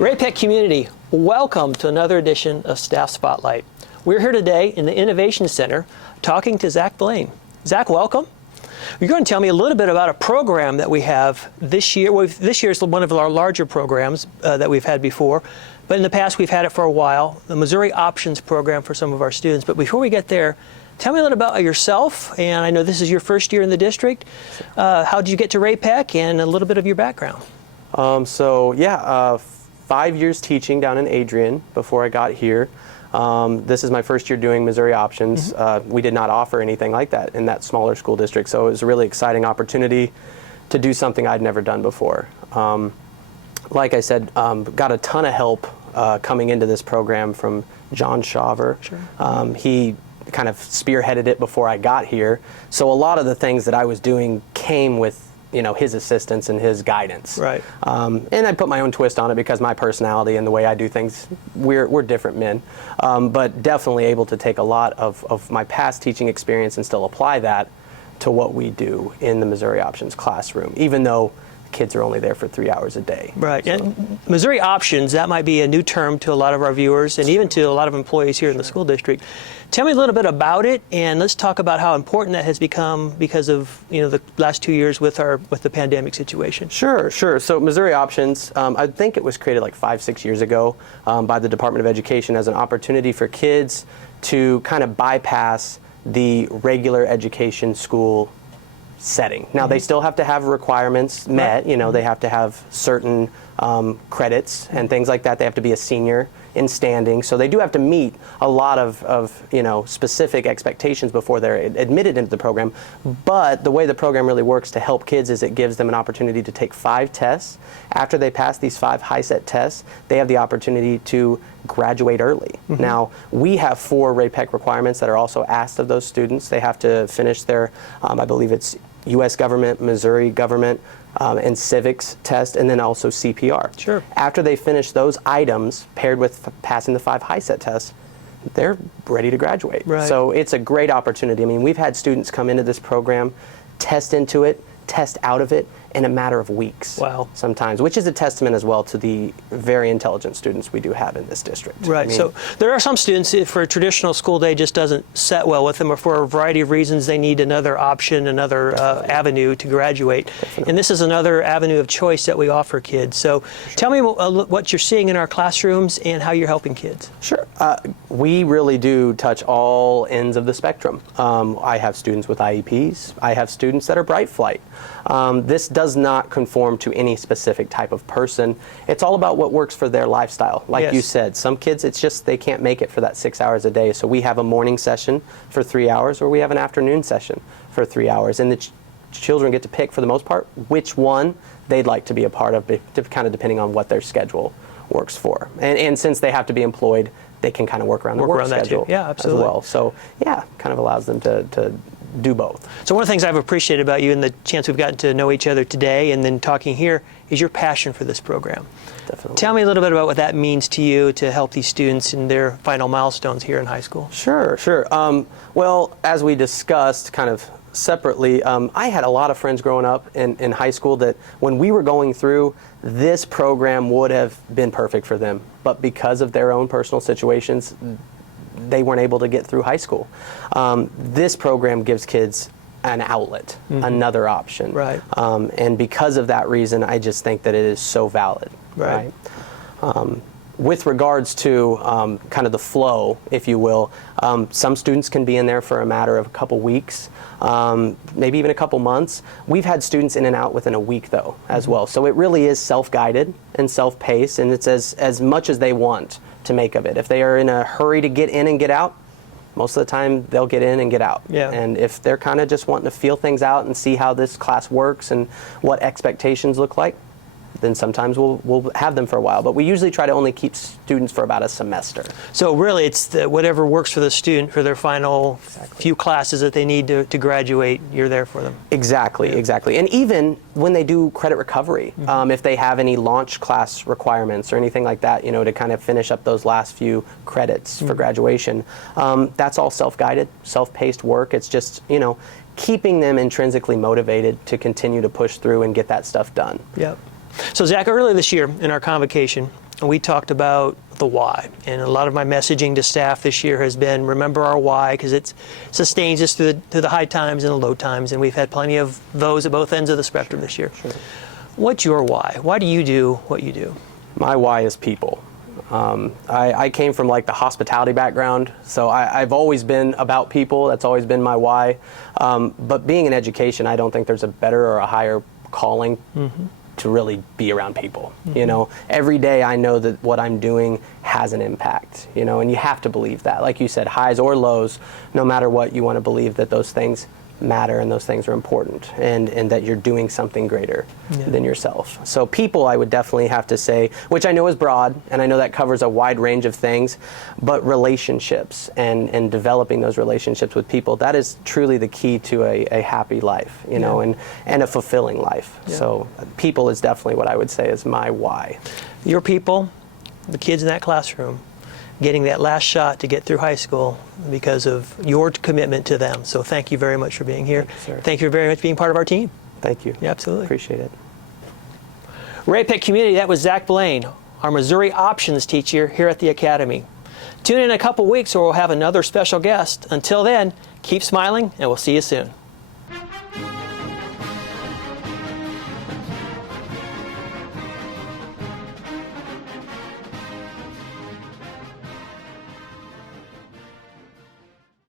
Ray-Pec community, welcome to another edition of Staff Spotlight. We're here today in the Innovation Center talking to Zach Blaine. Zach, welcome. You're going to tell me a little bit about a program that we have this year. Well, this year is one of our larger programs that we've had before, but in the past we've had it for a while, the Missouri Options program for some of our students. But before we get there, tell me a little about yourself, and I know this is your first year in the district. How did you get to Ray-Pec, and a little bit of your background? 5 years teaching down in Adrian before I got here. This is my first year doing Missouri Options. We did not offer anything like that in that smaller school district, so it was a really exciting opportunity to do something I'd never done before. Like I said, got a ton of help coming into this program from John Shaver. Sure. He kind of spearheaded it before I got here, so a lot of the things that I was doing came with his assistance and his guidance. Right. And I put my own twist on it because my personality and the way I do things, we're different men. But definitely able to take a lot of my past teaching experience and still apply that to what we do in the Missouri Options classroom, even though kids are only there for 3 hours a day. Right. So. And Missouri Options, that might be a new term to a lot of our viewers and even to a lot of employees here in the school district. Tell me a little bit about it, and let's talk about how important that has become because of the last 2 years with the pandemic situation. Sure. So Missouri Options, I think it was created like 5-6 years ago by the Department of Education as an opportunity for kids to kind of bypass the regular education school setting. Now they still have to have requirements met, they have to have certain credits and things like that. They have to be a senior in standing, so they do have to meet a lot of specific expectations before they're admitted into the program. But the way the program really works to help kids is it gives them an opportunity to take 5 tests. After they pass these 5 high-set tests, they have the opportunity to graduate early. Now, we have 4 Ray-Pec requirements that are also asked of those students. They have to finish their, I believe it's U.S. government, Missouri government, and civics test, and then also CPR. Sure. After they finish those items, paired with passing the 5 high-set tests, they're ready to graduate. Right. So it's a great opportunity. I mean, we've had students come into this program, test into it, test out of it in a matter of weeks. Wow. Sometimes, which is a testament as well to the very intelligent students we do have in this district. Right. So there are some students, if for a traditional school day just doesn't set well with them, or for a variety of reasons they need another option, another avenue to graduate. Definitely. And this is another avenue of choice that we offer kids. So tell me what you're seeing in our classrooms and how you're helping kids. Sure. We really do touch all ends of the spectrum. I have students with IEPs. I have students that are Bright Flight. This does not conform to any specific type of person. It's all about what works for their lifestyle. Like you said, some kids, it's just they can't make it for that 6 hours a day. So we have a morning session for 3 hours, or we have an afternoon session for 3 hours. And the children get to pick, for the most part, which one they'd like to be a part of, kind of depending on what their schedule works for. And since they have to be employed, they can kind of work around the work schedule as well. So yeah, kind of allows them to do both. So one of the things I've appreciated about you and the chance we've gotten to know each other today and then talking here is your passion for this program. Definitely. Tell me a little bit about what that means to you to help these students in their final milestones here in high school. Sure. Well, as we discussed kind of separately, I had a lot of friends growing up in high school that when we were going through, this program would have been perfect for them. But because of their own personal situations, they weren't able to get through high school. This program gives kids an outlet, another option. Right. And because of that reason, I just think that it is so valid. Right. With regards to kind of the flow, if you will, some students can be in there for a matter of a couple weeks, maybe even a couple months. We've had students in and out within a week, though, as well. So it really is self-guided and self-paced, and it's as much as they want to make of it. If they are in a hurry to get in and get out, most of the time they'll get in and get out. Yeah. And if they're kind of just wanting to feel things out and see how this class works and what expectations look like, then sometimes we'll have them for a while. But we usually try to only keep students for about a semester. So really it's whatever works for the student for their final few classes that they need to graduate, you're there for them. Exactly. And even when they do credit recovery, if they have any launch class requirements or anything like that, to kind of finish up those last few credits for graduation, that's all self-guided, self-paced work. It's just, keeping them intrinsically motivated to continue to push through and get that stuff done. Yep. So Zach, earlier this year in our convocation, and we talked about the why. And a lot of my messaging to staff this year has been, remember our why, because it sustains us through the high times and the low times, and we've had plenty of those at both ends of the spectrum this year. Sure. What's your why? Why do you do what you do? My why is people. I came from like the hospitality background, so I've always been about people. That's always been my why. But being in education, I don't think there's a better or a higher calling to really be around people. You know, every day I know that what I'm doing has an impact, you know, and you have to believe that. Like you said, highs or lows, no matter what, you want to believe that those things matter and those things are important, and that you're doing something greater than yourself. So people, I would definitely have to say, which I know is broad, and I know that covers a wide range of things, but relationships and developing those relationships with people, that is truly the key to a happy life, you know, and a fulfilling life. So people is definitely what I would say is my why. Your people, the kids in that classroom, getting that last shot to get through high school because of your commitment to them. So thank you very much for being here. Thank you, sir. Thank you very much for being part of our team. Thank you. Yeah, absolutely. Appreciate it. Ray-Pec community, that was Zach Blaine, our Missouri options teacher here at the Academy. Tune in a couple weeks or we'll have another special guest. Until then, keep smiling and we'll see you soon.